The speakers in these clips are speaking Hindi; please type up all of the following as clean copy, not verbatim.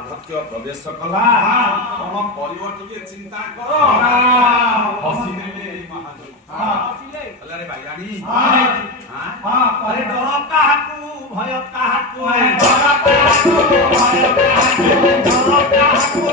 साधक्य प्रवेश कला कौन करियो टिके चिंता करो हसी देले महाजन अरे भाईरानी अरे डर काहाकू भय काहाकू डर काहाकू भय काहाकू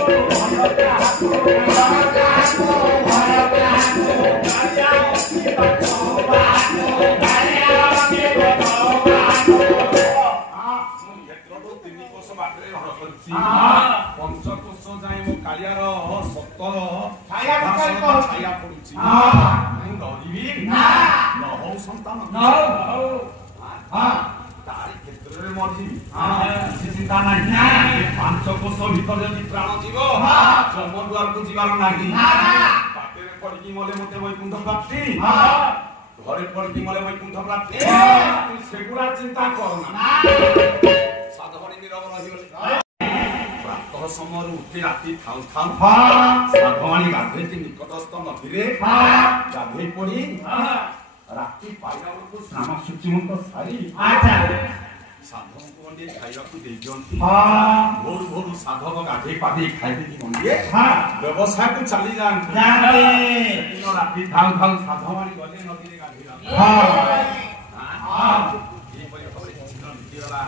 पंचकोश जाए मो कालियार सत छाया पड़ुची डरबी न हो संतान तारी क्षेत्र में मरी चिंता नहीं पंचकोश भीतर जदि प्राण जीव जमद्वार को जीवार नहीं बाटे पड़ी मले मते वैकुंठ प्राप्ति घरे पड़ी मले वैकुंठ प्राप्ति सेगुड़ा चिंता करना साधवनी नीरव रही समय उठे राति थाउ थाउ साधवाणी गाधे निकटस्थ नदीरे गाधे पड़ी राति पाइला बेलू स्नान शुचिमंत सारी साधक को मंडे खाइबा को दे दियंती भोर भोर साधक गाधे पाधे खाइबे कि मंडे व्यवसाय को चली जांती दिन राति थाउ थाउ साधवाणी गले नदीरे गाधेला ये परि खबर चिन्ह नितिला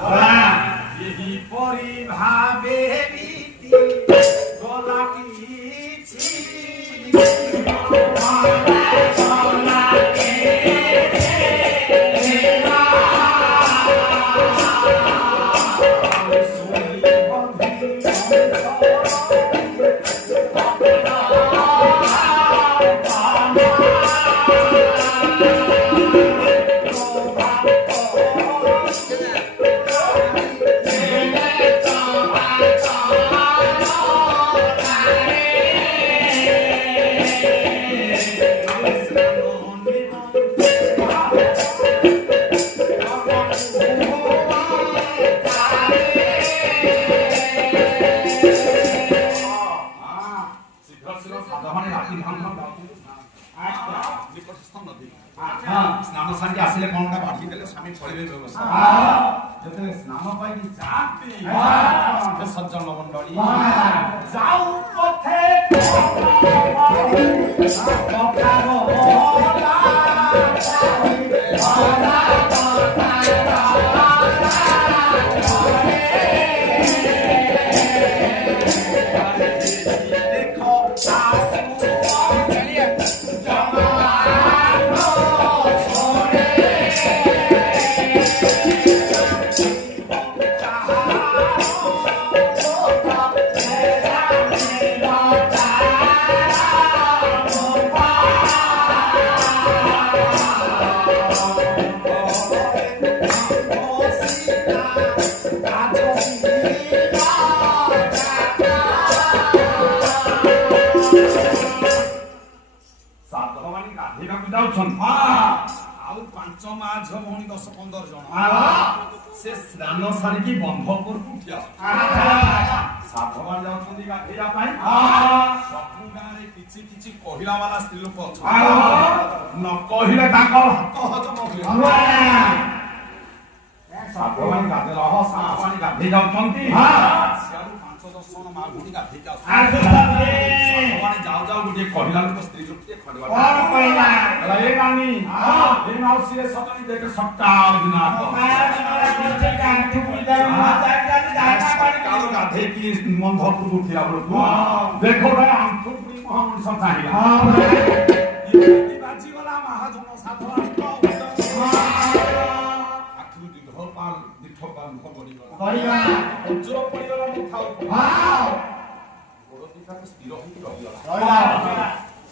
यही परि भावे गोला की स्नान सारी आसिले कौन का बाटी देले स्वामी फळिबे व्यवस्था जते स्नान पाई जाती सज्जन मंडली जाऊ पथे से स्नान सारिकी बंधपुर उठिया साधवान जाउछन्ती गाधेया पाई सबु गाने किछि किछि कहिला वाला स्त्री लोक छ न कहिले ताकर हाथ हजम होले साधवान गाधेला हो साधवान गाधे जाउछन्ती सियारु 5-10 जन मा गुडी गाधे जाउ साधवान जाउ जाउ गुडी कहिला लोक स्त्री लोक के खडवा कोन पहिला रे नानी हे माउसी रे सतनी देख सट्टा दिना गाधे की मंधपुर उठिया देखो भाई आंथुपुरी महामणि सब चाहिए बाजी वाला महाजन साधवान आखिर दिधपाल दिठपाल खबरी गला उज्जर पडिगला मुखाउ गोड़ दिखा स्थिर होई रहिला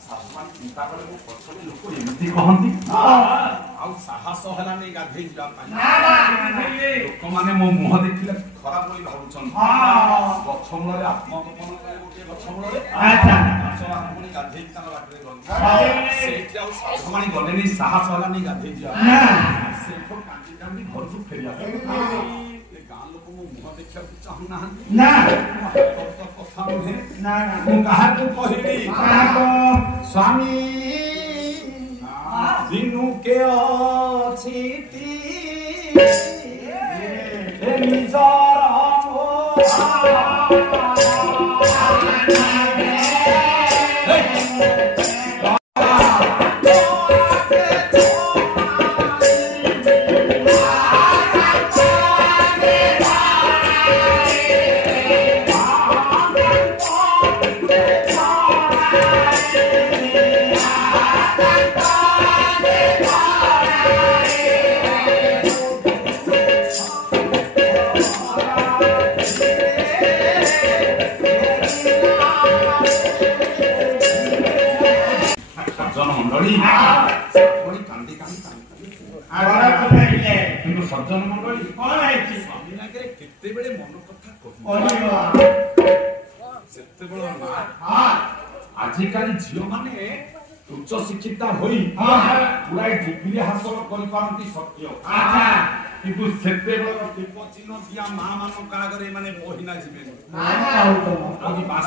साधवान चिंता करे मो पछले लोक एमती कहंती आउ साहस हला नै गाधे जा पाई लोक माने मो मुह देखिले खराब होई भाबुछन गछमले आत्मगोपन करे गोटे गछमले अच्छा हमनी गाधे तान बाटरे गन सेठी आउ साधवानी गलेनी साहस हला नै गाधे जा सेठो कांदी कांदी घर को फेरिया ए गां लोक मो मुह देखिया चाहू ना ना कथा नहे ना मु कहा को कहिबी कहा को स्वामी दिनु के अछिति ए निजर हो ସଜ୍ଜନ ମଣ୍ଡଳୀ କାନ୍ଦି କାନ୍ଦି କିନ୍ତୁ ସଜ୍ଜନ ମଣ୍ଡଳୀ ସ୍ୱାମୀ ଲାଗେ କେତେବେଳେ ମନ କଥା ସେତେବେଳେ ଆଜିକାଲି ଝିଅ ମାନେ ଉଚ୍ଚ ଶିକ୍ଷିତା ହୋଇ ପୁରାଏ ଡିଗ୍ରୀ ହାସଲ କରିପାରନ୍ତି ସତ୍ୟ କିନ୍ତୁ ସେତେବେଳେ ଦୀପ ଚିହ୍ନ ଦିଆ ମା ମାନଙ୍କ ଆଗରେ ମାନେ ବହିନା ଯିବେ।